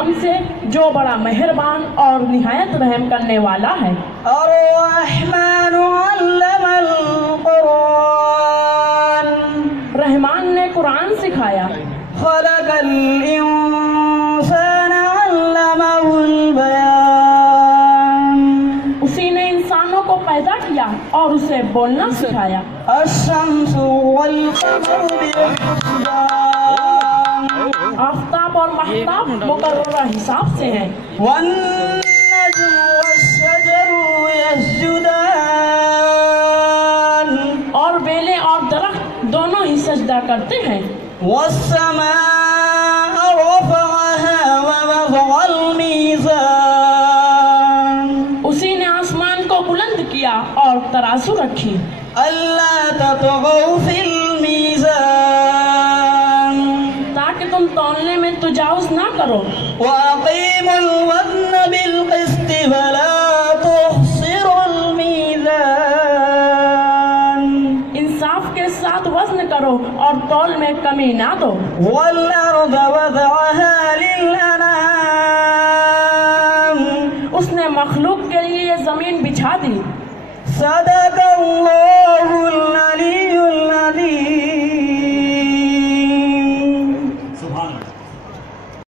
نام سے جو بڑا مہربان اور نہایت رحم کرنے والا ہے۔ الرحمن علم القرآن، رحمان نے قرآن سکھایا۔ خلق الانسان علمہ البیان، اسی نے انسانوں کو پیدا کیا اور اسے بولنا سکھایا۔ الشمس والقمر بحسبان، آفتاب اور مہتاب مقررہ حساب سے ہیں۔ والنجم والشجر يسجدان، اور بیلیں اور درخت دونوں ہی سجدہ کرتے ہیں۔ والسماء رفعها ووضع الميزان، اسی نے آسمان کو بلند کیا اور ترازو رکھی۔ ألا تطغوا في الميزان، تاکہ تم تولنے میں تجاوز نہ کرو۔ وأقيموا الوزن بالقسط ولا تخسروا الميزان، انصاف کے ساتھ وزن کرو اور تول میں کمی نہ دو۔ والأرض وضعها للأنام، اس نے مخلوق کے لیے یہ زمین بچھا دی۔ صدق اللہ العلی العظیم۔